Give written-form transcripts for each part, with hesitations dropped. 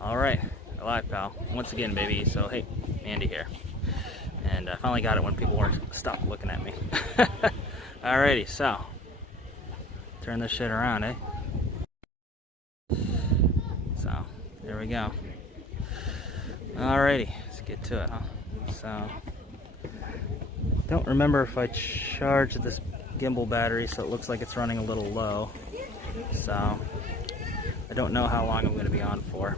Alright, alive, pal. Once again, baby. So, hey, Andy here. And I finally got it when people weren't stopped looking at me. Alrighty, so. Turn this shit around, eh? So, there we go. Alrighty, let's get to it, huh? So, don't remember if I charged this gimbal battery, so it looks like it's running a little low. So, I don't know how long I'm going to be on for.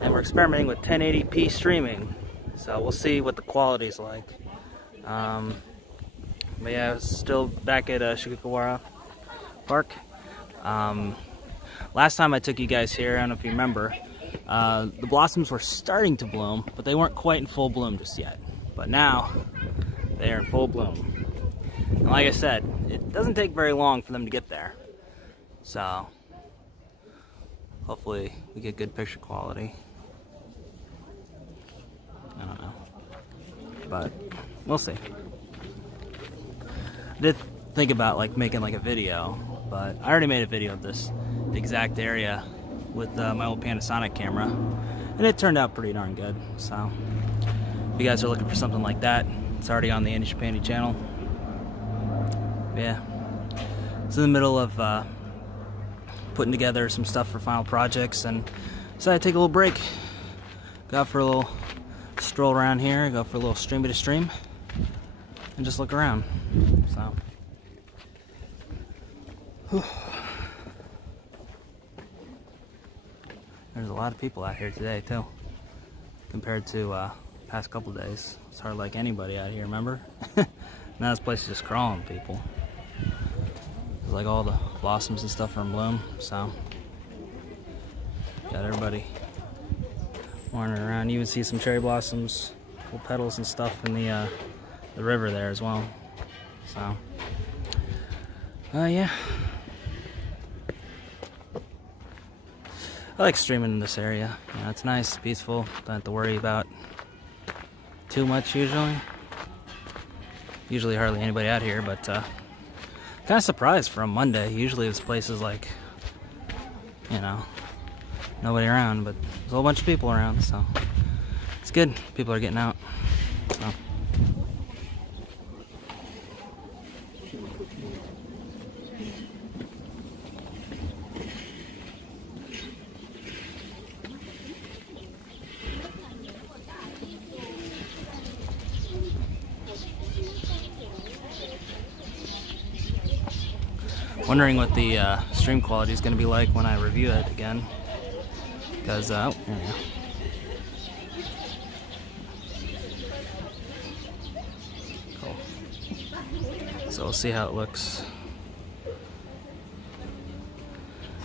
And we're experimenting with 1080p streaming, so we'll see what the quality's like. But yeah, I was still back at Shigakawara Park. Last time I took you guys here, I don't know if you remember, the blossoms were starting to bloom, but they weren't quite in full bloom just yet. But now, they are in full bloom. And like I said, it doesn't take very long for them to get there. So, hopefully we get good picture quality. I don't know. But, we'll see. I did think about making a video, but I already made a video of this exact area with my old Panasonic camera, and it turned out pretty darn good. So if you guys are looking for something like that, it's already on the Andy Japani channel. Yeah, it's in the middle of putting together some stuff for final projects, and decided to take a little break. Go out for a little stroll around here, go for a little streamy to stream, and just look around. So whew. There's a lot of people out here today too, compared to past couple days. It's hardly like anybody out here, remember? Now this place is just crawling with people. It's like all the blossoms and stuff are in bloom, so got everybody wandering around. You even see some cherry blossoms, little petals and stuff in the river there as well. So yeah, I like streaming in this area. You know, it's nice, peaceful, don't have to worry about too much usually. Usually hardly anybody out here, but kind of surprised for a Monday. Usually this place is like, you know, nobody around, but there's a whole bunch of people around, so it's good. People are getting out. So. Wondering what the stream quality is going to be like when I review it again, because oh, there we go. Cool. So we'll see how it looks.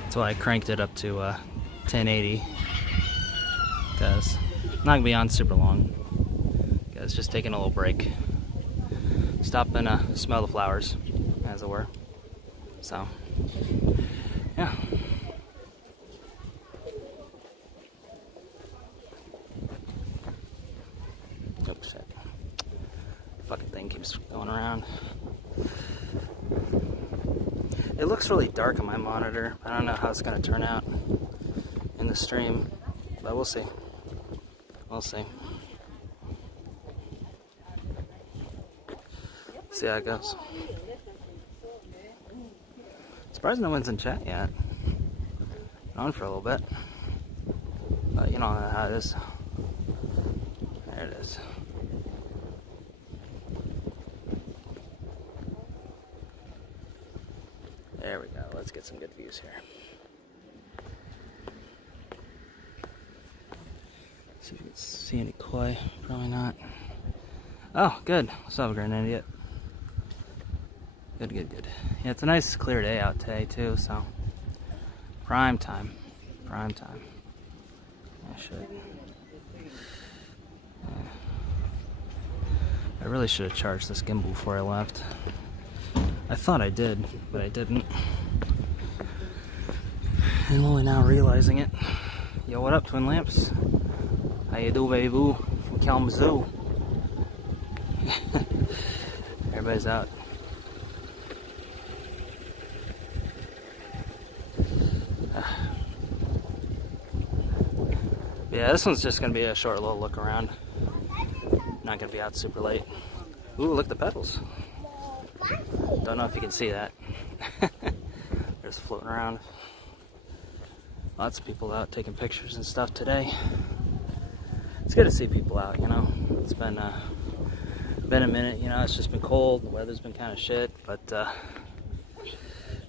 That's why I cranked it up to 1080, because I'm not gonna be on super long. Because just taking a little break, stop and smell the flowers, as it were. So, yeah. Oh, shit. Fucking thing keeps going around. It looks really dark on my monitor. I don't know how it's going to turn out in the stream, but we'll see. We'll see. See how it goes. Surprised no one's in chat yet. Been on for a little bit. But you know how it is. There it is. There we go. Let's get some good views here. See if you can see any koi. Probably not. Oh, good. What's up, Grand Idiot? Good, good, good. Yeah, it's a nice clear day out today too, so prime time. Prime time. I should. Yeah. I really should have charged this gimbal before I left. I thought I did, but I didn't. I'm only now realizing it. Yo, what up, Twin Lamps? How you do, baby? From Kalamazoo. Everybody's out. Yeah, this one's just gonna be a short little look around. Not gonna be out super late. Ooh, look at the petals. Don't know if you can see that. They're just floating around. Lots of people out taking pictures and stuff today. It's good to see people out, you know. It's been a minute, you know. It's just been cold. The weather's been kind of shit, but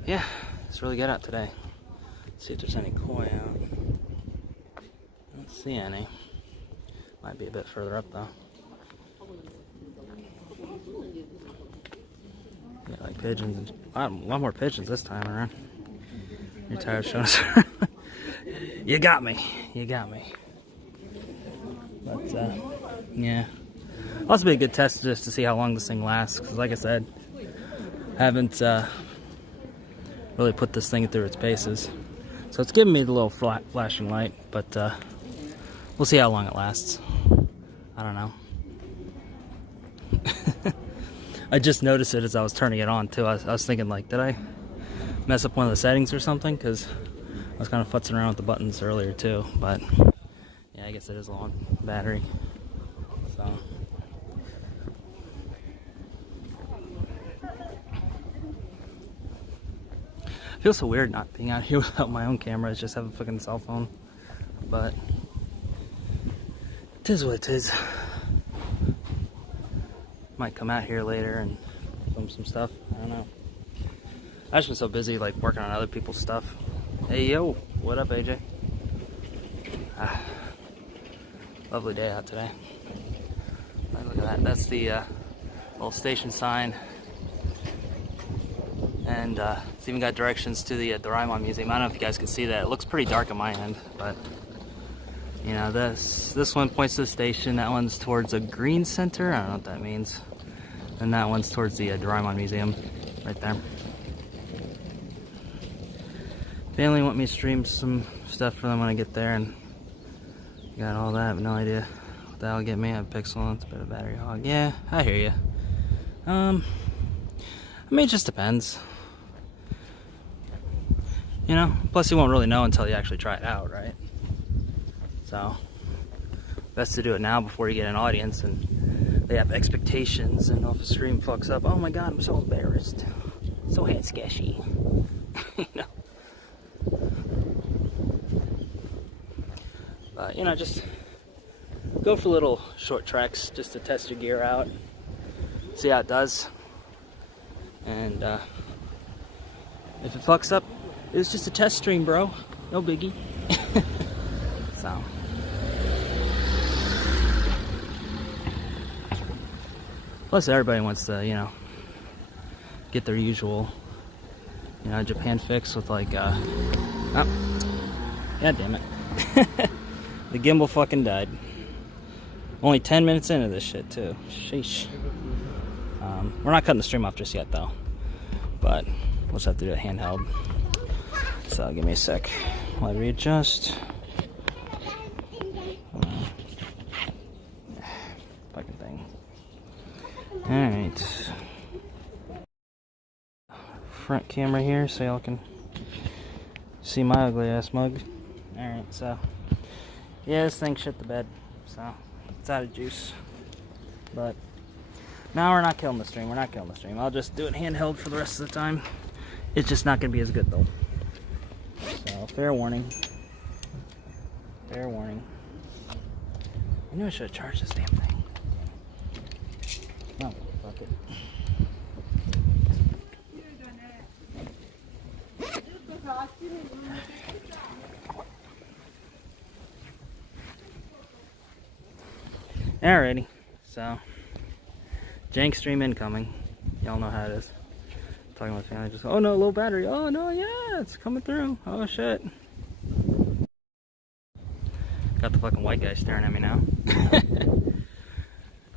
yeah, it's really good out today. Let's see if there's any koi out. I don't see any. Might be a bit further up though. Yeah, like pigeons. A lot more pigeons this time around. You're tired of showing us. You got me. You got me. But yeah. Also be a good test just to see how long this thing lasts. Because like I said, haven't really put this thing through its paces. So it's giving me the little flashing light. But we'll see how long it lasts. I don't know. I just noticed it as I was turning it on too. I was thinking like, did I mess up one of the settings or something? Because I was kind of futzing around with the buttons earlier too. But yeah, I guess it is a long battery. So it feels so weird not being out here without my own camera. It's just having a fucking cell phone. But it is what it is. Might come out here later and film some stuff. I don't know. I've just been so busy like working on other people's stuff. Hey yo, what up AJ? Lovely day out today. Look at that. That's the little station sign. And it's even got directions to the Ramen Museum. I don't know if you guys can see that. It looks pretty dark on my end, but you know, this one points to the station. That one's towards a green center. I don't know what that means. And that one's towards the Ramen Museum, right there. Family want me to stream some stuff for them when I get there, and got all that. I have no idea what that'll get me. I have Pixel. It's a bit of battery hog. Yeah, I hear you. I mean, it just depends. You know, plus you won't really know until you actually try it out, right? So, best to do it now before you get an audience and they have expectations, and if a stream fucks up, oh my god, I'm so embarrassed. So hand sketchy. You know? But, you know, just go for little short treks just to test your gear out, see how it does. And if it fucks up, it's just a test stream, bro. No biggie. So. Plus, everybody wants to, you know, get their usual, you know, Japan fix with like, oh, god damn it. The gimbal fucking died. Only 10 minutes into this shit, too. Sheesh. We're not cutting the stream off just yet, though. But we'll just have to do it handheld. So give me a sec while I readjust. Fucking thing. Alright. Front camera here so y'all can see my ugly ass mug. Alright, so yeah, this thing shit the bed. So it's out of juice. But now we're not killing the stream. We're not killing the stream. I'll just do it handheld for the rest of the time. It's just not going to be as good though. So fair warning. Fair warning. I knew I should have charged this damn thing. Oh, fuck it. Alrighty, so jank stream incoming. Y'all know how it is. Talking with family, just oh no, low battery. Oh no, yeah, it's coming through. Oh shit. Got the fucking white guy staring at me now.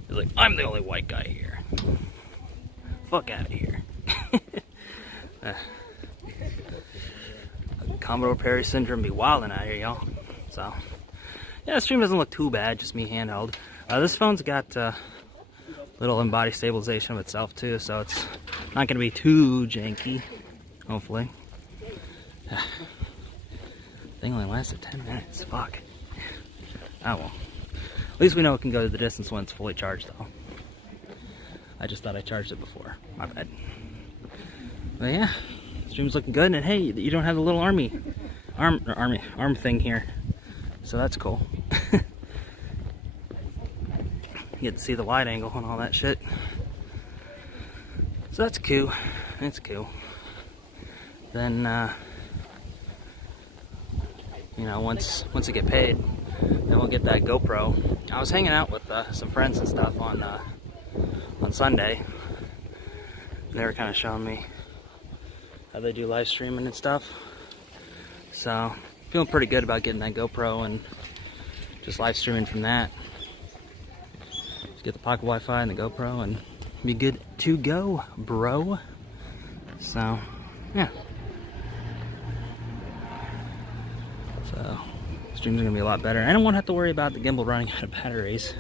He's like, I'm the only white guy here. Fuck out of here. Commodore Perry syndrome be wildin' out here, y'all. So, yeah, the stream doesn't look too bad, just me handheld. This phone's got little in-body stabilization of itself too, so it's not gonna be too janky, hopefully. Thing only lasted 10 minutes, fuck. Oh well. At least we know it can go the distance when it's fully charged, though. I just thought I charged it before. My bad. But yeah, stream's looking good. And hey, you don't have the little arm thing here, so that's cool. You get to see the wide angle and all that shit. So that's cool. That's cool. Then, you know, once I get paid, then we'll get that GoPro. I was hanging out with some friends and stuff on Sunday. They were kind of showing me how they do live streaming and stuff. So, feeling pretty good about getting that GoPro and just live streaming from that. Just get the pocket Wi-Fi and the GoPro and be good to go, bro. So, yeah. So, streams are gonna be a lot better. And I won't have to worry about the gimbal running out of batteries.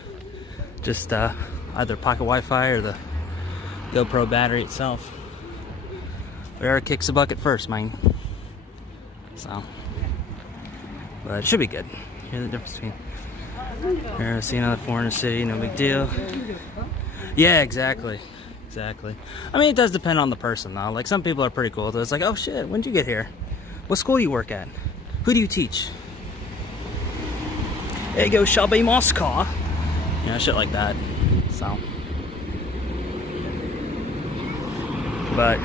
Just either pocket Wi-Fi or the GoPro battery itself. Whatever kicks the bucket first, man. So, but it should be good. Here's the difference between here, see another foreign city, no big deal. Yeah, exactly. Exactly. I mean, it does depend on the person, though. Like, some people are pretty cool. It's like, oh shit, when'd you get here? What school do you work at? Who do you teach? Ego Shabe Moscow. You know, shit like that. So. But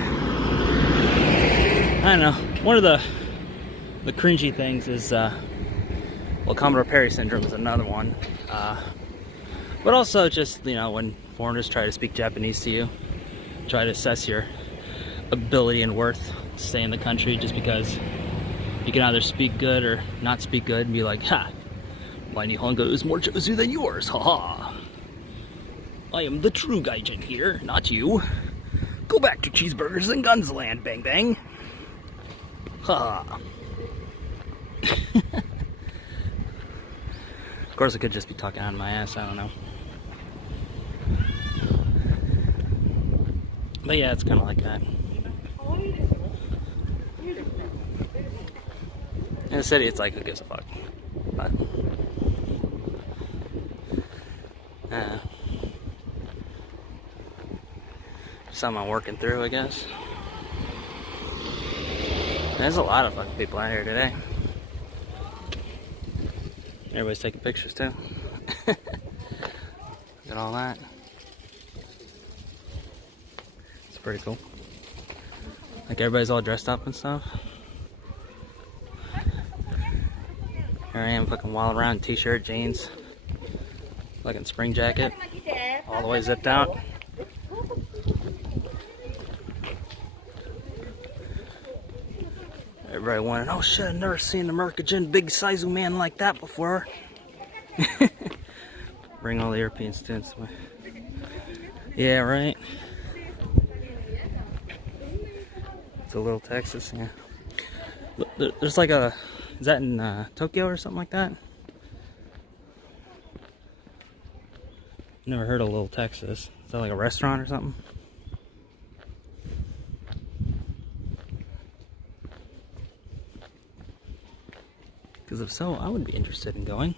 I don't know. One of the cringy things is, well, Commodore Perry syndrome is another one. But also just, you know, when foreigners try to speak Japanese to you, try to assess your ability and worth to stay in the country just because you can either speak good or not speak good and be like, ha, my Nihongo is more Jozu than yours, haha. I am the true gaijin here, not you. Go back to cheeseburgers and guns land, bang bang. Ha. Of course, I could just be talking out of my ass, I don't know. But yeah, it's kind of like that. In the city, it's like, who gives a fuck? But, something I'm working through, I guess. There's a lot of fucking people out here today. Everybody's taking pictures too. Look at all that. It's pretty cool. Like, everybody's all dressed up and stuff. Here I am fucking wilding around, t-shirt, jeans, fucking spring jacket, all the way zipped out. Everybody wondering, oh shit, I've never seen an American big Saizu man like that before. Bring all the European students away. Yeah, right. It's a little Texas, yeah. There's like a, is that in Tokyo or something like that? Never heard of Little Texas. Is that like a restaurant or something? Because if so, I would be interested in going.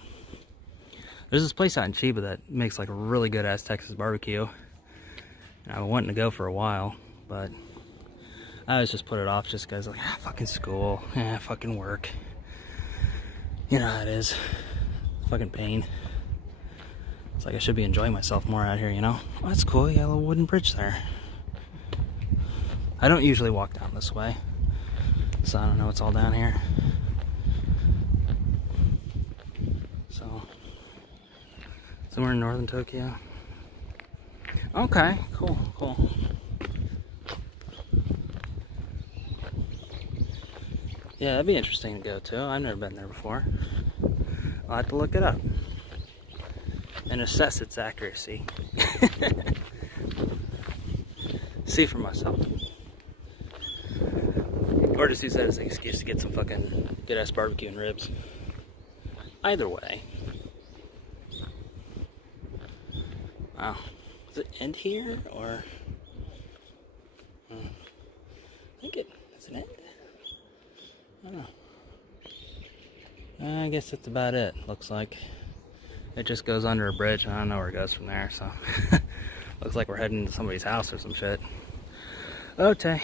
There's this place out in Chiba that makes like a really good ass Texas barbecue. And I've been wanting to go for a while, but I always just put it off just because, like, fucking school, fucking work. You know how it is. Fucking pain. It's like I should be enjoying myself more out here, you know? Oh, that's cool, you got a little wooden bridge there. I don't usually walk down this way, so I don't know what's all down here. So, somewhere in northern Tokyo. Okay, cool, cool. Yeah, that'd be interesting to go to. I've never been there before. I'll have to look it up and assess its accuracy. See for myself. Or just use that as an excuse to get some fucking good ass barbecue and ribs. Either way. Wow. Does it end here or? I think it. Does it end? I don't know. I guess that's about it, looks like. It just goes under a bridge, and I don't know where it goes from there, so. Looks like we're heading to somebody's house or some shit. Okay.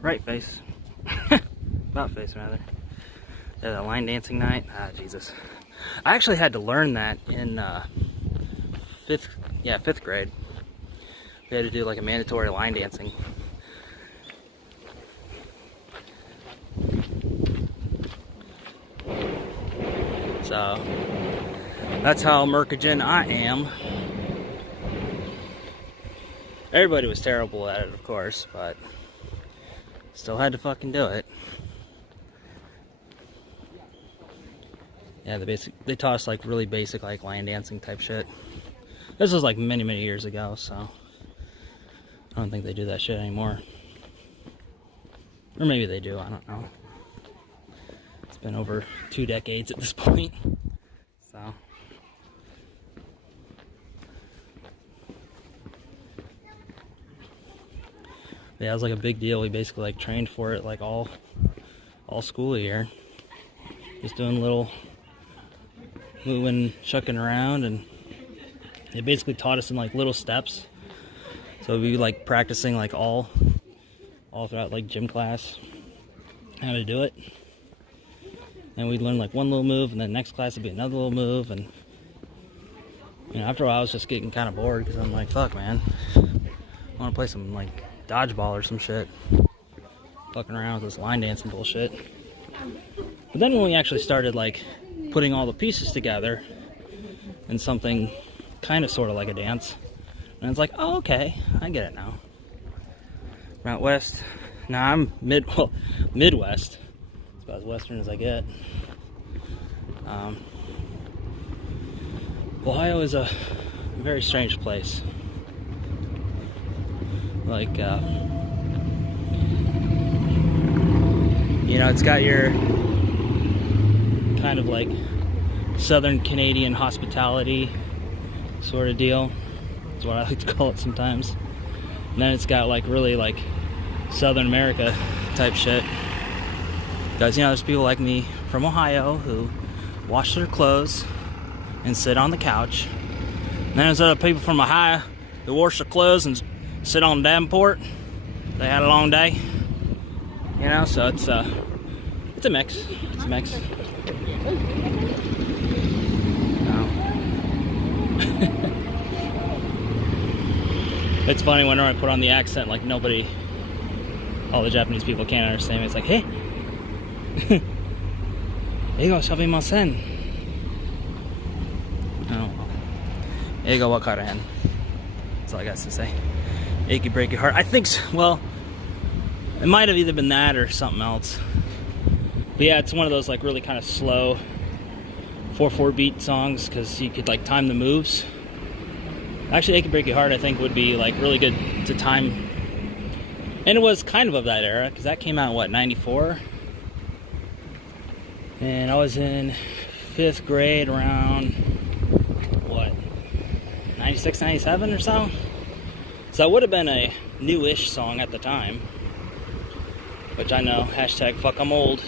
Right face. About face, rather. Yeah, the line dancing night. Ah, Jesus. I actually had to learn that in fifth grade. We had to do like a mandatory line dancing. So, that's how Mercagen I am. Everybody was terrible at it, of course, but still had to fucking do it. Yeah, they taught us like really basic like line dancing type shit. This was like many years ago, so I don't think they do that shit anymore. Or maybe they do, I don't know. It's been over 2 decades at this point. So yeah, it was like a big deal. We basically like trained for it like all school year. Just doing little moving, shucking around, and they basically taught us in like little steps. So we'd be like practicing like all throughout like gym class how to do it. And we'd learn like one little move, and then next class would be another little move, and you know, after a while I was just getting kind of bored because I'm like, fuck man, I want to play some like dodgeball or some shit. Fucking around with this line dancing bullshit. But then when we actually started like putting all the pieces together in something kind of sort of like a dance, and it's like, oh, okay, I get it now. I'm out west. Now I'm Midwest. It's about as western as I get. Ohio is a very strange place. Like, you know, it's got your kind of like Southern Canadian hospitality sort of deal. That's what I like to call it sometimes. And then it's got like really like Southern America type shit. Because, you know, there's people like me from Ohio who wash their clothes and sit on the couch. And then there's other people from Ohio who wash their clothes and sit on the Davenport. They had a long day. You know, so it's a mix. It's a mix. It's funny whenever I put on the accent, like all the Japanese people can't understand me. It's like, hey, eigo shabimasen. Oh, eigo wakarahen. That's all I got to say. Achy breaky heart. I think, well, it might have either been that or something else. But yeah, it's one of those like really kind of slow 4/4 beat songs because you could like time the moves. Actually, Achy Breaky Heart I think would be like really good to time. And it was kind of that era because that came out in what, 94? And I was in 5th grade around what, 96, 97 or so? So that would have been a newish song at the time. Which I know, hashtag fuck I'm old.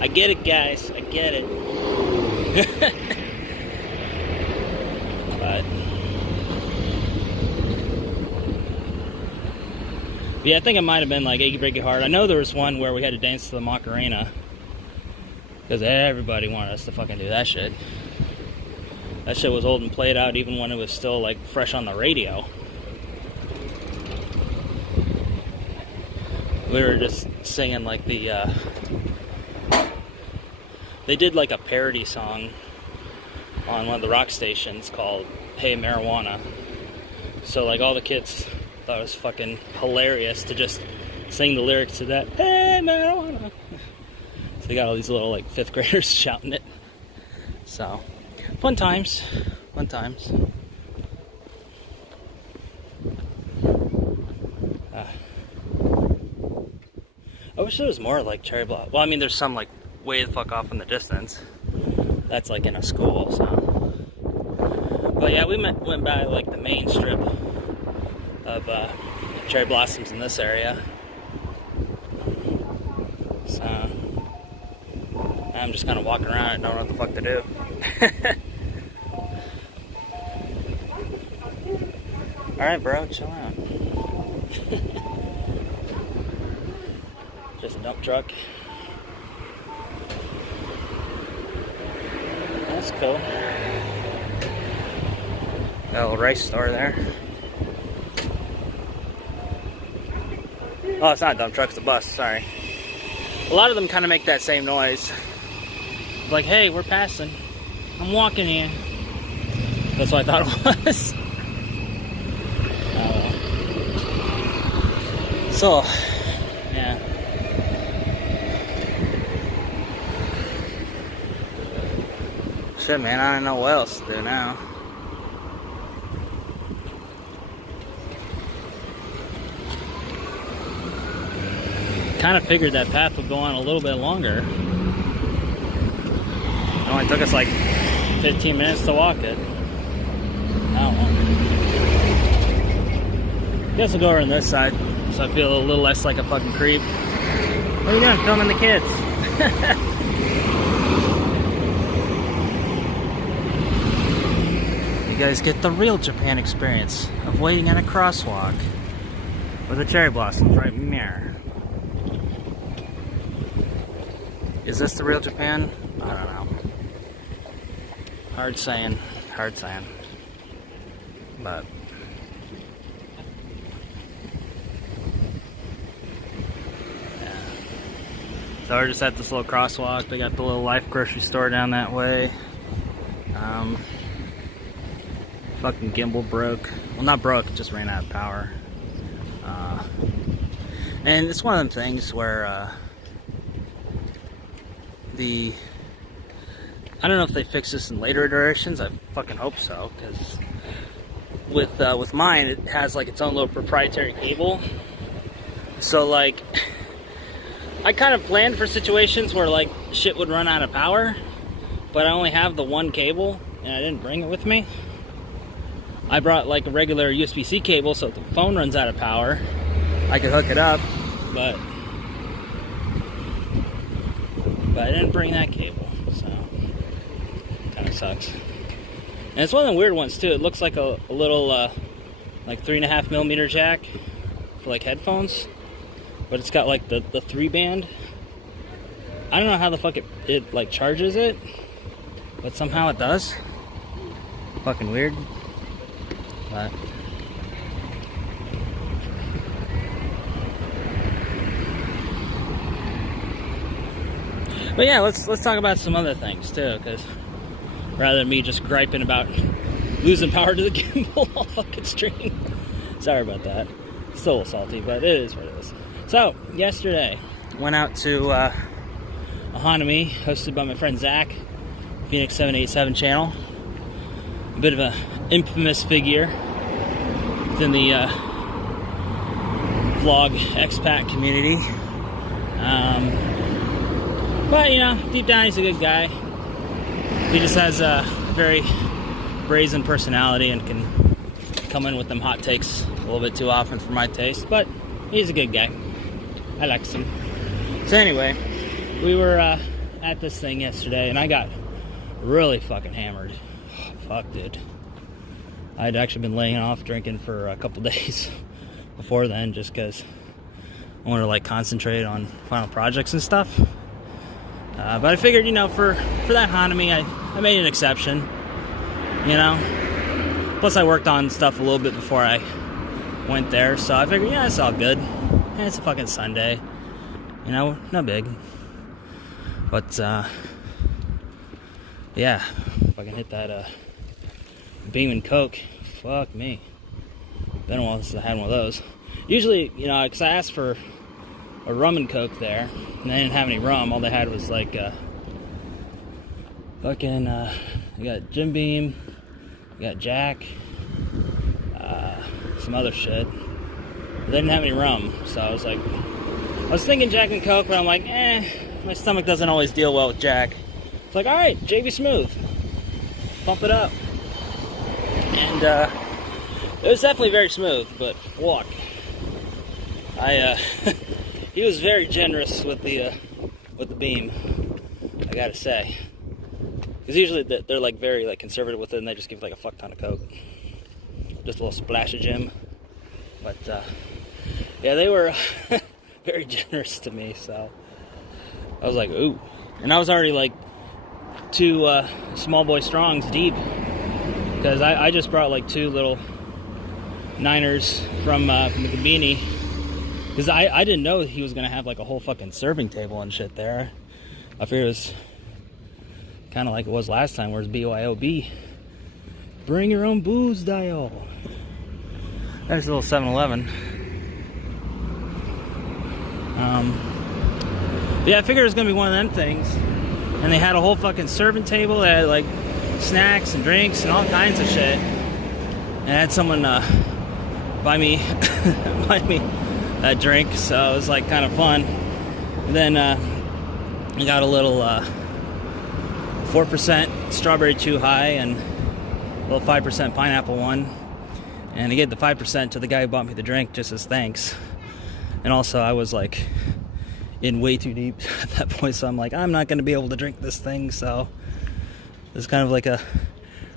I get it, guys, I get it. But yeah, I think it might have been like Achy Breaky Heart. I know there was one where we had to dance to the Macarena because everybody wanted us to fucking do that shit. That shit was old and played out even when it was still like fresh on the radio. We were just singing like they did like a parody song on one of the rock stations called Hey Marijuana. So like all the kids thought it was fucking hilarious to just sing the lyrics to that, Hey Marijuana. So they got all these little like 5th graders shouting it. So fun times. I wish there was more like cherry blossom. Well, I mean, there's some like way the fuck off in the distance. That's like in a school, so. But yeah, we went by like the main strip of cherry blossoms in this area. So, I'm just kind of walking around and don't know what the fuck to do. Alright, bro, chill out. Just a dump truck. That's cool. Got a little rice store there. Oh, it's not a dump truck, it's a bus, sorry. A lot of them kind of make that same noise. Like, hey, we're passing. I'm walking here. That's what I thought it was. So, yeah. Shit, man, I don't know what else to do now. Kind of figured that path would go on a little bit longer. It only took us like 15 minutes to walk it. I don't know. I guess I'll go over on this side so I feel a little less like a fucking creep. What are you doing? Filming the kids. You guys get the real Japan experience of waiting at a crosswalk with the cherry blossoms right in the mirror. Is this the real Japan? I don't know. Hard saying. Hard saying. But yeah. So we're just at this little crosswalk. They got the little Life grocery store down that way. Fucking gimbal broke. Well, not broke, it just ran out of power. And it's one of them things where I don't know if they fix this in later iterations. I fucking hope so, because with mine, it has like its own little proprietary cable. So like, I kind of planned for situations where like shit would run out of power, but I only have the one cable and I didn't bring it with me. I brought like a regular USB-C cable, so if the phone runs out of power, I could hook it up, but I didn't bring that cable, so kind of sucks. And it's one of the weird ones too. It looks like a little like 3.5mm jack for like headphones, but it's got like the 3-band. I don't know how the fuck it like charges it, but somehow it does. Fucking weird. But yeah, let's talk about some other things too, because rather than me just griping about losing power to the gimbal all fucking stream. Sorry about that. Still a little salty, but it is what it is. So yesterday, went out to a Hanami hosted by my friend Zach, Phoenix 787 channel. A bit of an infamous figure within the vlog expat community. But, you know, deep down he's a good guy. He just has a very brazen personality and can come in with them hot takes a little bit too often for my taste. But he's a good guy. I like him. So anyway, we were at this thing yesterday and I got really fucking hammered. Fuck, dude. I'd actually been laying off drinking for a couple days before then just because I wanted to like concentrate on final projects and stuff. But I figured, you know, for that Hanami, I made an exception, you know. Plus, I worked on stuff a little bit before I went there, so I figured, yeah, it's all good. And it's a fucking Sunday, you know, no big. But, yeah, fucking hit that Beam and Coke. Fuck me. Been a while since I had one of those. Usually, you know, because I asked for a rum and Coke there, and they didn't have any rum. All they had was like fucking you got Jim Beam, you got Jack, some other shit. But they didn't have any rum, so I was thinking Jack and Coke, but I'm like, my stomach doesn't always deal well with Jack. It's like, all right, JB Smooth, pump it up, and it was definitely very smooth, but fuck, he was very generous with the beam. I gotta say. Because usually they're like very like conservative with it, and they just give like a fuck ton of Coke. Just a little splash of Jim. But yeah, they were very generous to me, so I was like, ooh. And I was already like 2 small boy strongs deep, because I just brought like 2 little Niners from the Conveni, because I didn't know he was gonna have like a whole fucking serving table and shit there. I figured it was kind of like it was last time, where it's BYOB. Bring your own booze, dial. There's a little 7-Eleven. Yeah, I figured it was gonna be one of them things. And they had a whole fucking serving table. They had like snacks and drinks and all kinds of shit. And I had someone buy me a drink, so it was like kind of fun. And then I got a little 4% strawberry chew high and a little 5% pineapple one. And I gave the 5% to the guy who bought me the drink just as thanks. And also I was like in way too deep at that point, so I'm like, I'm not going to be able to drink this thing, so it's kind of like a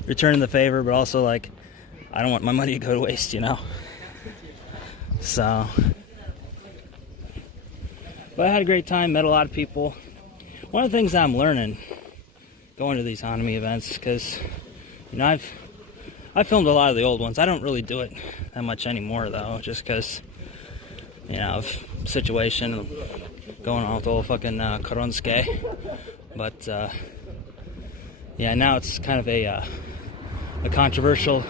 return the favor, but also like I don't want my money to go to waste, you know. So, but I had a great time, met a lot of people. One of the things that I'm learning going to these Hanami events, because you know I've filmed a lot of the old ones. I don't really do it that much anymore though, just because, you know, of situation going on with the whole fucking Koronsuke. But yeah, now it's kind of a controversial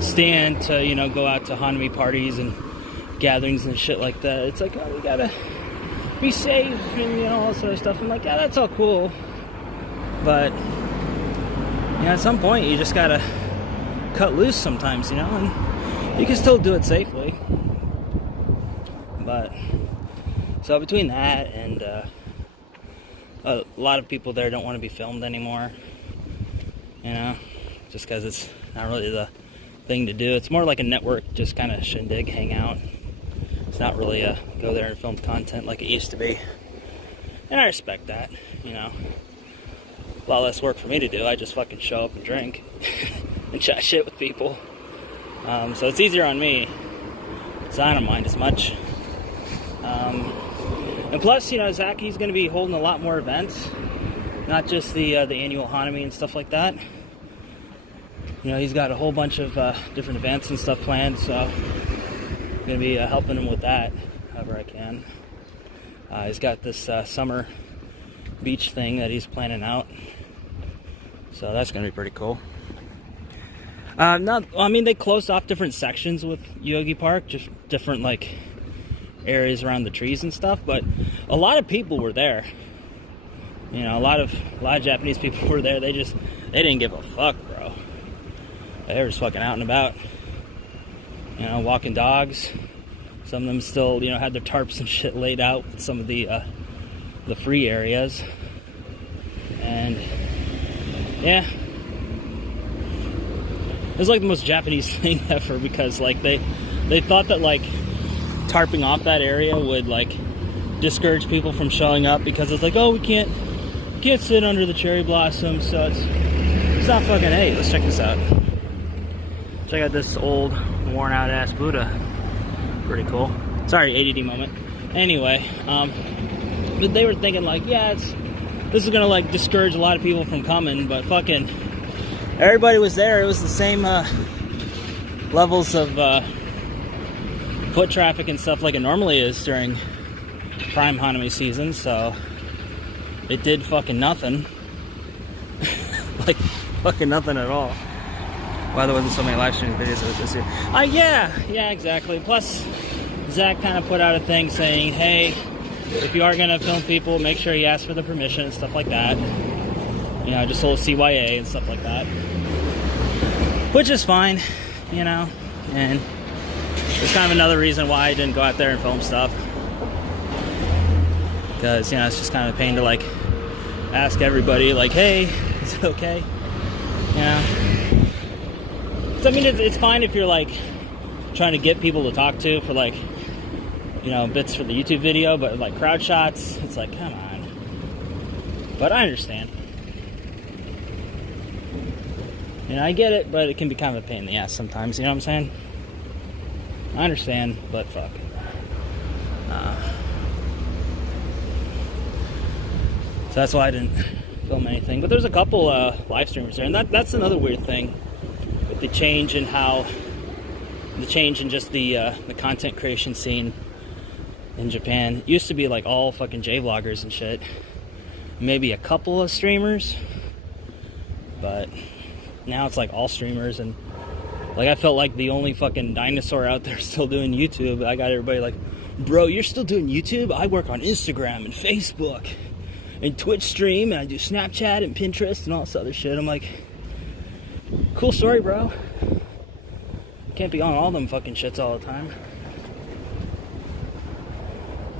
stand to, you know, go out to Hanami parties and gatherings and shit like that. It's like, oh, we gotta be safe and, you know, all sort of stuff. I'm like, yeah, that's all cool, but you know, at some point you just gotta cut loose sometimes, you know, and you can still do it safely. But so between that and a lot of people there don't want to be filmed anymore, you know, just because it's not really the thing to do. It's more like a network, just kind of shindig, hang out. It's not really a go there and film content like it used to be. And I respect that, you know. A lot less work for me to do. I just fucking show up and drink and chat shit with people. So it's easier on me, so I don't mind as much. And plus, you know, Zach, he's going to be holding a lot more events, not just the annual Hanami and stuff like that. You know, he's got a whole bunch of different events and stuff planned, so I'm going to be helping him with that however I can. He's got this summer beach thing that he's planning out, so that's going to be pretty cool. I mean, they closed off different sections with Yogi Park, just different like areas around the trees and stuff, but a lot of people were there. You know, a lot of Japanese people were there. They didn't give a fuck, bro. They were just fucking out and about, you know, walking dogs. Some of them still, you know, had their tarps and shit laid out with some of the free areas. And yeah, it was like the most Japanese thing ever, because like they thought that like tarping off that area would like discourage people from showing up, because it's like, oh, we can't sit under the cherry blossoms, so it's not fucking. Hey, let's check this out. Check out this old worn out ass Buddha. Pretty cool. Sorry, ADD moment. Anyway, but they were thinking like, yeah, this is gonna like discourage a lot of people from coming, but fucking everybody was there. It was the same levels of foot traffic and stuff like it normally is during prime Hanami season, so it did fucking nothing. Like fucking nothing at all. Why there wasn't so many live streaming videos of it this year. Yeah, exactly. Plus, Zach kind of put out a thing saying, hey, if you are going to film people, make sure you ask for the permission and stuff like that. You know, just a little CYA and stuff like that. Which is fine, you know, and it's kind of another reason why I didn't go out there and film stuff. Because, you know, it's just kind of a pain to, like, ask everybody, like, hey, is it okay? You know? So, I mean, it's fine if you're, like, trying to get people to talk to for, like, you know, bits for the YouTube video, but, like, crowd shots, it's like, come on. But I understand. And I get it, but it can be kind of a pain in the ass sometimes, you know what I'm saying? I understand, but fuck. So that's why I didn't film anything. But there's a couple live streamers there, and that's another weird thing with the change in just the content creation scene in Japan. It used to be like all fucking J-vloggers and shit. Maybe a couple of streamers, but now it's like all streamers, and like I felt like the only fucking dinosaur out there still doing YouTube. I got everybody like, bro, you're still doing YouTube? I work on Instagram and Facebook and Twitch stream, and I do Snapchat and Pinterest and all this other shit. I'm like, cool story, bro. Can't be on all them fucking shits all the time.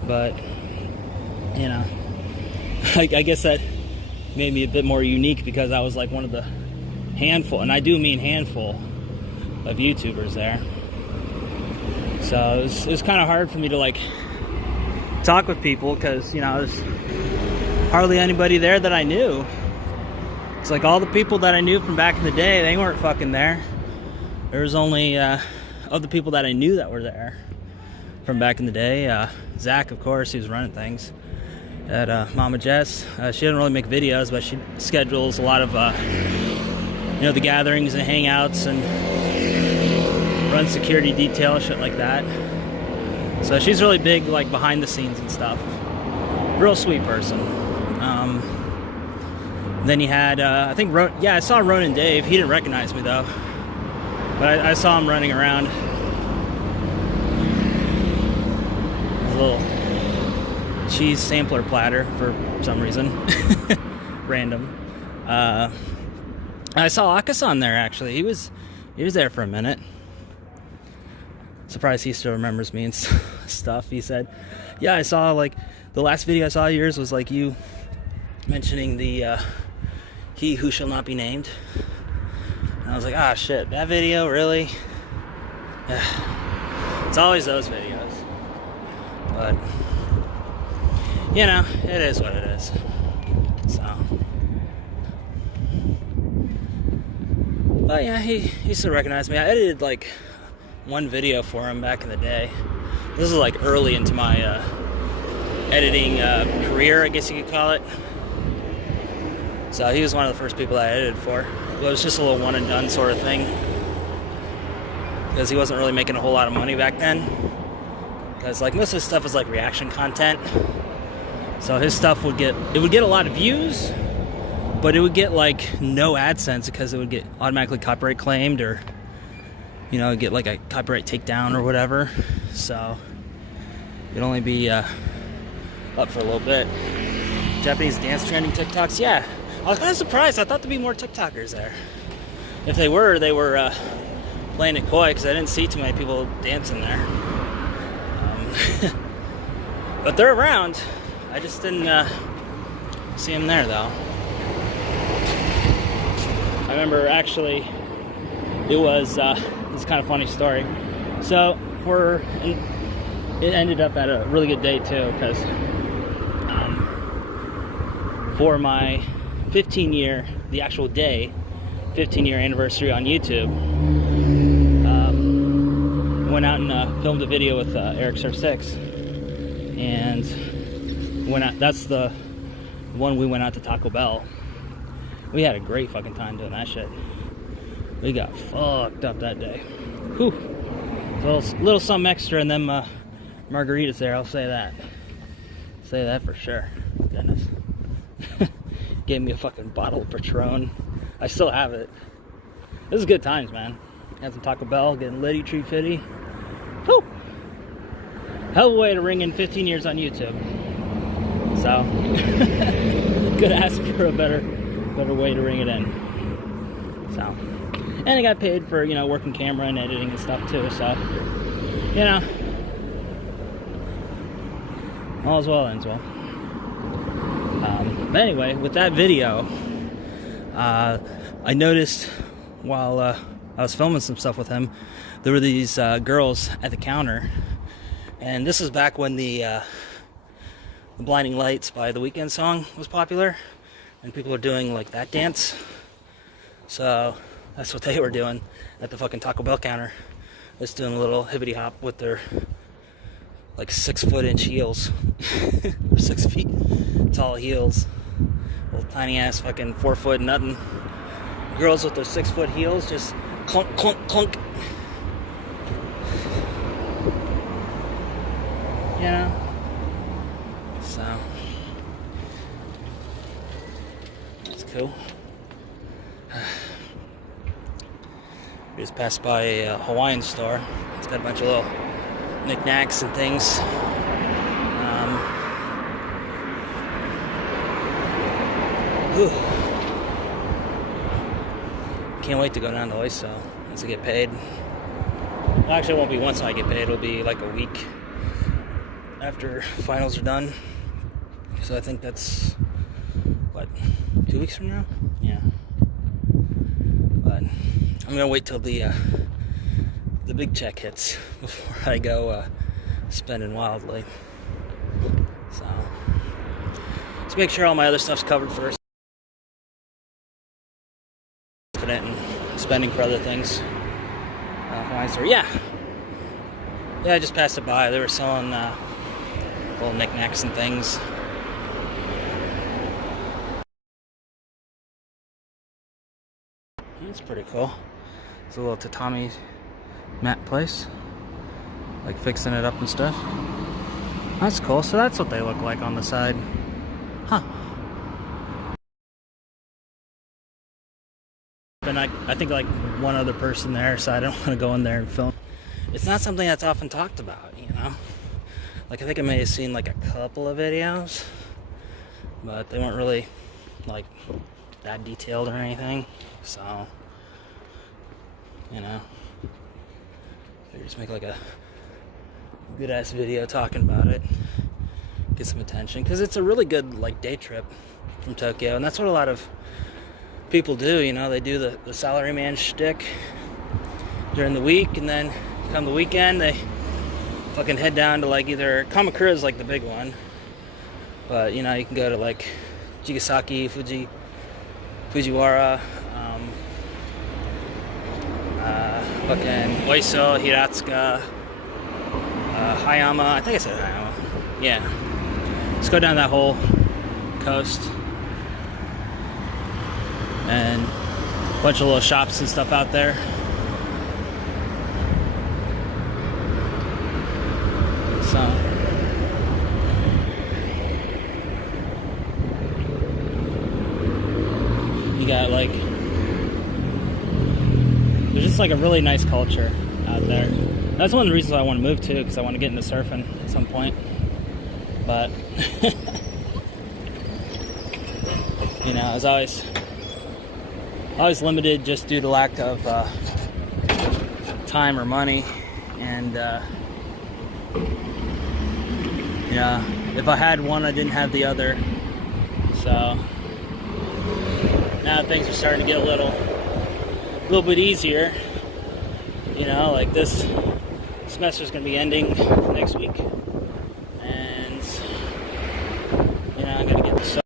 But, you know, I guess that made me a bit more unique because I was like one of the handful, and I do mean handful, of YouTubers there. So it was kind of hard for me to like talk with people because, you know, there's hardly anybody there that I knew. It's like all the people that I knew from back in the day, they weren't fucking there. There was only of the people that I knew that were there from back in the day. Zach, of course, he was running things at Mama Jess. She didn't really make videos, but she schedules a lot of you know, the gatherings and hangouts and runs security detail, shit like that. So she's really big, like behind the scenes and stuff. Real sweet person. Then you had, I think, I saw Ronan Dave. He didn't recognize me though, but I saw him running around. A little cheese sampler platter for some reason, random. I saw Akasan there actually. He was there for a minute. Surprised he still remembers me and stuff. He said, yeah, I saw, like, the last video I saw of yours was like you mentioning the He Who Shall Not Be Named. And I was like, ah, shit, that video, really? It's always those videos. But, you know, it is what it is. So. But yeah, he still recognized me. I edited like one video for him back in the day. This is like early into my editing career, I guess you could call it. So he was one of the first people I edited for. It was just a little one and done sort of thing, because he wasn't really making a whole lot of money back then. Because like most of his stuff is like reaction content. So his stuff would get a lot of views, but it would get like no AdSense because it would get automatically copyright claimed, or, you know, get like a copyright takedown or whatever. So it'd only be up for a little bit. Japanese dance trending TikToks, yeah. I was kind of surprised. I thought there'd be more TikTokers there. If they were playing it coy, because I didn't see too many people dancing there. But they're around. I just didn't see them there though. I remember actually, it was it's kind of funny story. So it ended up at a really good day too, because for my 15-year, the actual day, 15-year anniversary on YouTube, went out and filmed a video with Eric Surf 6, and went out. That's the one we went out to Taco Bell. We had a great fucking time doing that shit. We got fucked up that day. Whew. So a little something extra, and then margaritas there, I'll say that. Say that for sure. Goodness. Gave me a fucking bottle of Patron. I still have it. This is good times, man. Had some Taco Bell, getting litty, tree fitty. Whew. Hell of a way to ring in 15 years on YouTube. So, could ask for a better way to ring it in. So, and I got paid for, you know, working camera and editing and stuff too. So, you know, all's well ends well. But anyway, with that video, I noticed while I was filming some stuff with him, there were these girls at the counter, and this was back when the Blinding Lights by The Weeknd song was popular. and people are doing like that dance. So that's what they were doing at the fucking Taco Bell counter. Just doing a little hibbity hop with their like 6-foot-inch heels, or 6 feet tall heels, little tiny ass fucking 4-foot nothing. Girls with their 6-foot heels just clunk, clunk, clunk. You know? So it's cool. We just passed by a Hawaiian store. It's got a bunch of little knickknacks and things. Can't wait to go down to Oyso once I get paid. Well, actually, it won't be once I get paid. It'll be like a week after finals are done. So I think that's, what, 2 weeks from now? Yeah. But I'm gonna wait till the big check hits before I go spending wildly. So let's make sure all my other stuff's covered first. Confident in spending for other things. Yeah, I just passed it by. They were selling little knickknacks and things. It's pretty cool. It's a little tatami mat place, like fixing it up and stuff. That's cool. So that's what they look like on the side. Huh. And I think like one other person there, so I don't want to go in there and film. It's not something that's often talked about, you know? Like I think I may have seen like a couple of videos, but they weren't really like that detailed or anything. So, you know, maybe just make like a good ass video talking about it, get some attention, because it's a really good like day trip from Tokyo, and that's what a lot of people do. You know, they do the salaryman shtick during the week, and then come the weekend they fucking head down to like either Kamakura is like the big one, but you know, you can go to like Jigasaki, Fujiwara, fucking Oyso, Hiratsuka, Hayama. I think I said Hayama. Yeah. Let's go down that whole coast. And a bunch of little shops and stuff out there. So you got like, there's just like a really nice culture out there. That's one of the reasons I want to move too, because I want to get into surfing at some point. But you know, as always limited just due to lack of time or money, and yeah, if I had one, I didn't have the other. So now things are starting to get a little bit easier. You know, like this semester's gonna be ending next week, and you know, I gotta get this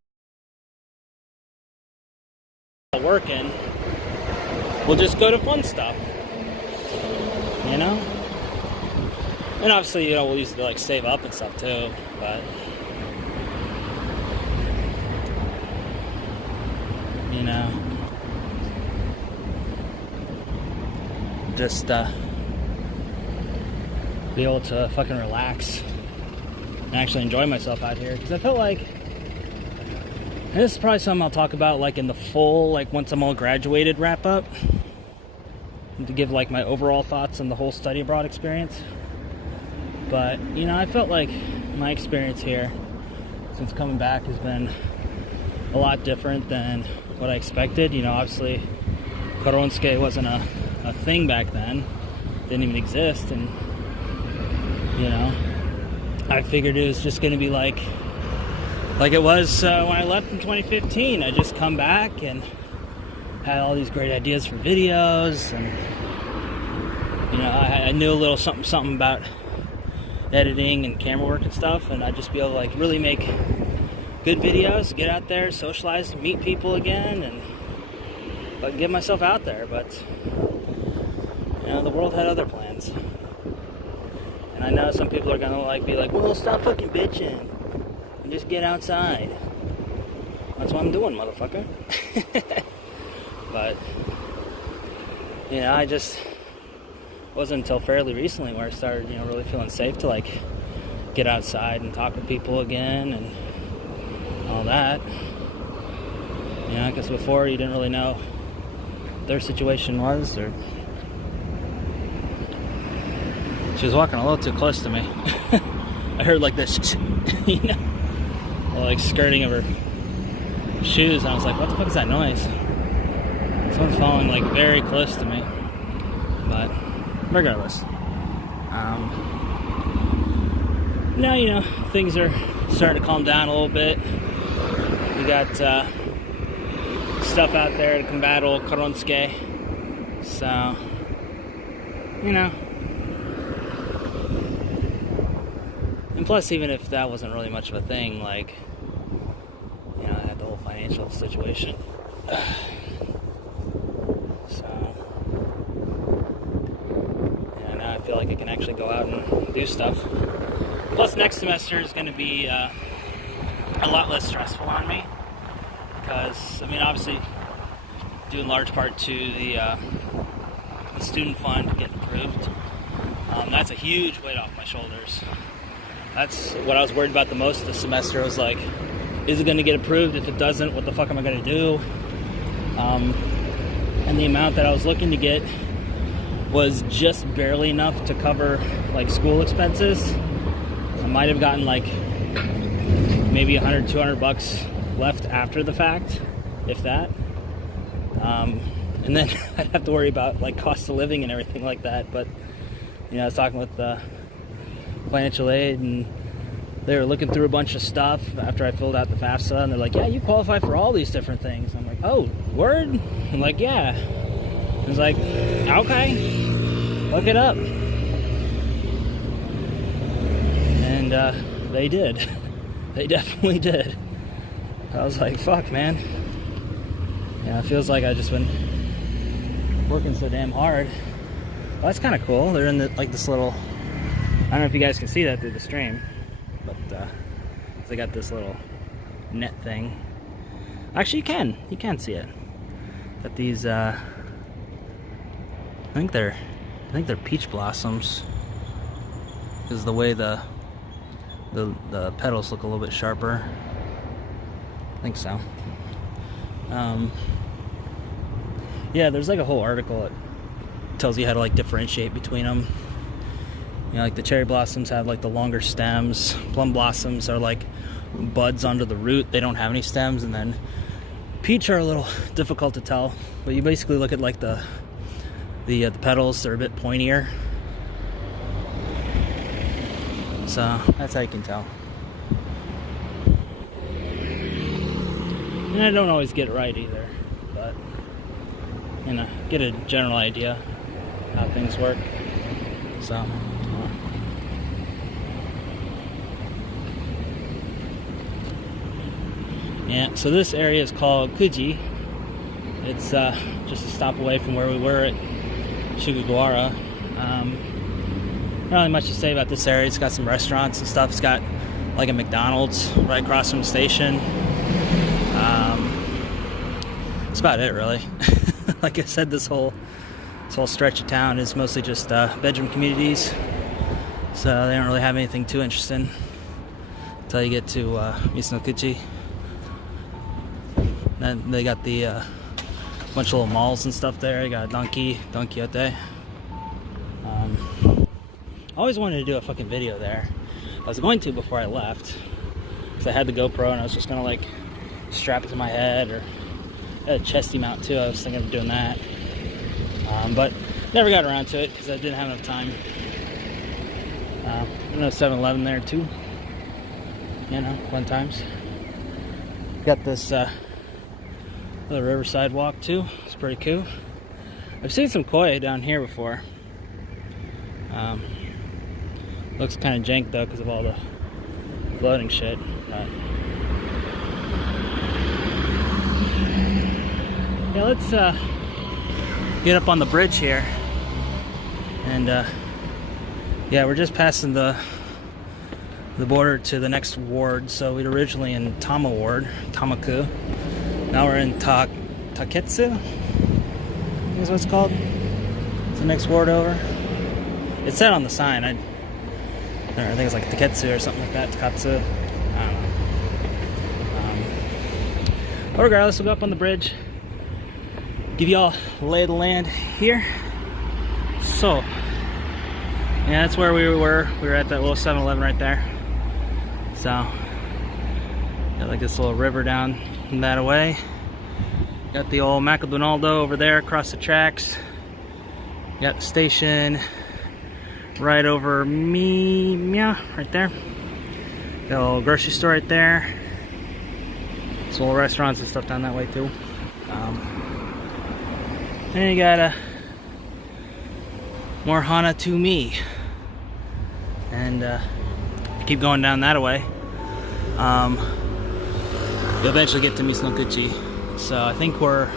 working. We'll just go to fun stuff, you know. And obviously, you know, we'll use it to like save up and stuff too, but you know, just be able to fucking relax and actually enjoy myself out here, because I felt like, and this is probably something I'll talk about like in the full, like once I'm all graduated, wrap up, and to give like my overall thoughts on the whole study abroad experience. But you know, I felt like my experience here since coming back has been a lot different than what I expected. You know, obviously Koronsuke wasn't a thing back then, didn't even exist, and you know, I figured it was just gonna be like it was when I left in 2015. I just come back and had all these great ideas for videos, and you know, I knew a little something about editing and camera work and stuff, and I'd just be able to like really make good videos, get out there, socialize, meet people again, and get myself out there. But you know, the world had other plans, and I know some people are gonna be like, well, stop fucking bitching and just get outside. That's what I'm doing, motherfucker. But you know, I just wasn't until fairly recently where I started, you know, really feeling safe to like get outside and talk with people again and all that. You know, because before you didn't really know what their situation was, or she was walking a little too close to me. I heard like this, you know, like skirting of her shoes, and I was like, what the fuck is that noise? Someone's following like very close to me. But regardless, now, you know, things are starting to calm down a little bit. We got stuff out there to combat old Koronsuke. So, you know. And plus, even if that wasn't really much of a thing, like, you know, I had the whole financial situation. So, yeah, now I feel like I can actually go out and do stuff. Plus, next semester is going to be a lot less stressful on me. Because, I mean, obviously, due in large part to the student fund getting approved. That's a huge weight off my shoulders. That's what I was worried about the most this semester. I was like, is it going to get approved? If it doesn't, what the fuck am I going to do? And the amount that I was looking to get was just barely enough to cover, like, school expenses. I might have gotten, like, maybe $100, $200 left after the fact, if that. And then I'd have to worry about, like, cost of living and everything like that. But, you know, I was talking with financial aid, and they were looking through a bunch of stuff after I filled out the FAFSA, and they're like, yeah, you qualify for all these different things. I'm like, oh, word? I'm like, yeah. I was like, okay, look it up. And they did. They definitely did. I was like, fuck, man. Yeah, it feels like I've just been working so damn hard. Well, that's kind of cool. They're in this little, I don't know if you guys can see that through the stream, but they got this little net thing. Actually, you can see it. Got these, I think they're peach blossoms, because the way the petals look a little bit sharper. I think so. Yeah, there's like a whole article that tells you how to like differentiate between them. You know, like the cherry blossoms have like the longer stems. Plum blossoms are like buds onto the root. They don't have any stems. And then peach are a little difficult to tell. But you basically look at like the petals. They're a bit pointier. So that's how you can tell. And I don't always get it right either. But, you know, get a general idea how things work. So. Yeah, so this area is called Kuji. It's just a stop away from where we were at Shigugawara. Not really much to say about this area. It's got some restaurants and stuff. It's got like a McDonald's right across from the station. That's about it, really. Like I said, this whole stretch of town is mostly just bedroom communities. So they don't really have anything too interesting until you get to Misunokuchi. Then they got the bunch of little malls and stuff there. They got Don Quixote. I always wanted to do a fucking video there. I was going to before I left, because I had the GoPro and I was just gonna like strap it to my head, or I had a chesty mount too. I was thinking of doing that, but never got around to it because I didn't have enough time. You know, 7-Eleven there too. You know, fun times. Got this little riverside walk too. It's pretty cool. I've seen some koi down here before. Looks kind of jank though because of all the floating shit. But Yeah, let's get up on the bridge here. And yeah, we're just passing the border to the next ward. So we'd originally in Tama ward, Tamaku. Now we're in Taketsu, I think is what it's called. It's the next ward over. It said on the sign. I think it's like Taketsu or something like that. Takatsu. I don't know. But regardless, we'll go up on the bridge. Give you all a lay of the land here. So, yeah, that's where we were. We were at that little 7-Eleven right there. So, got like this little river down that away. Got the old McDonald's over there across the tracks. Got the station right over me, yeah, right there. Got a little grocery store right there. Some little restaurants and stuff down that way too. Then you got more Hana to me. And keep going down that way. You'll eventually get to Misnokuchi. So I think we're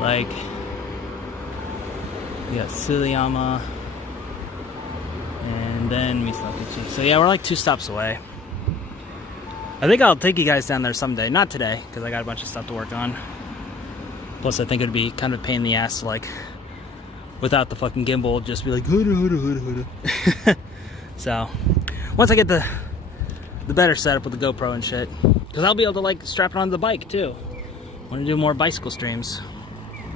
like, we got Tsuruyama and then Misnokuchi. So yeah, we're like 2 stops away. I think I'll take you guys down there someday. Not today, because I got a bunch of stuff to work on. Plus I think it'd be kind of a pain in the ass to like, without the fucking gimbal, just be like, So, once I get the better setup with the GoPro and shit, because I'll be able to like strap it onto the bike too. I want to do more bicycle streams,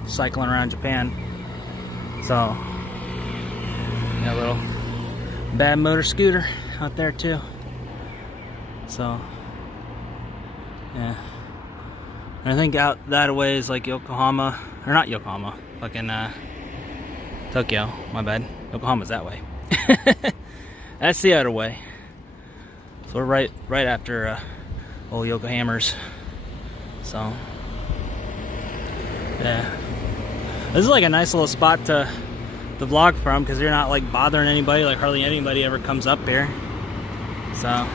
cycling around Japan. So, got a little bad motor scooter out there too. So, yeah. And I think out that way is like Yokohama, or not Yokohama, fucking Tokyo, my bad. Yokohama's that way. That's the other way. So we're right after old Yokohamers. So yeah, this is like a nice little spot to vlog from, because you're not like bothering anybody. Like hardly anybody ever comes up here, so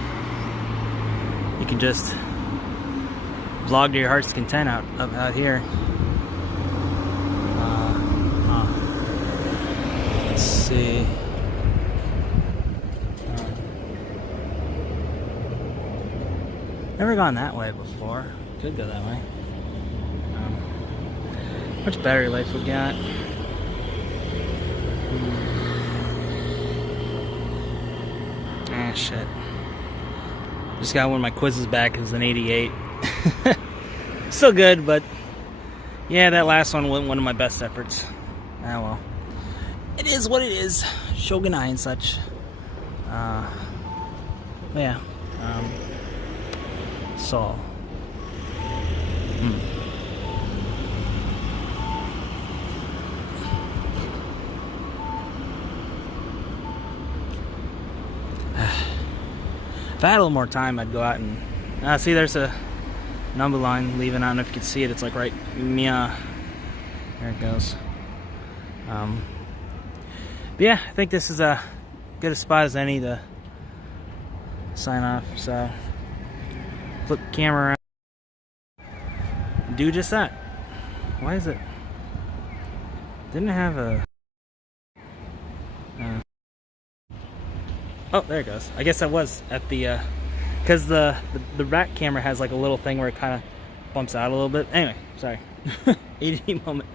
you can just vlog to your heart's content out here. Let's see. Never gone that way before. Could go that way. How much battery life we got? Ah, shit. Just got one of my quizzes back. It was an 88. Still good, but yeah, that last one wasn't one of my best efforts. Ah, well. It is what it is. Shogunai and such. Yeah. So. If I had a little more time, I'd go out and see. There's a number line leaving. I don't know if you can see it. It's like right, Mia. There it goes. But yeah, I think this is a good a spot as any to sign off. So flip the camera around. Do just that. Why is it? Didn't it have a? Oh, there it goes. I guess I was at the, because the rack camera has like a little thing where it kind of bumps out a little bit. Anyway, sorry. ADD moment.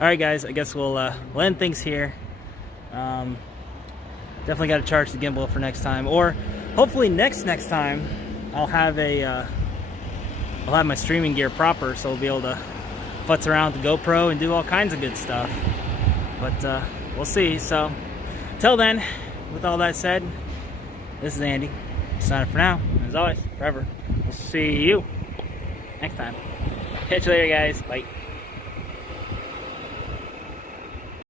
All right, guys. I guess we'll end things here. Definitely got to charge the gimbal for next time, or hopefully next time I'll have my streaming gear proper, so I'll be able to futz around with the GoPro and do all kinds of good stuff. But we'll see. So, till then, with all that said, this is Andy. Signing for now. As always, forever. We'll see you next time. Catch you later, guys. Bye.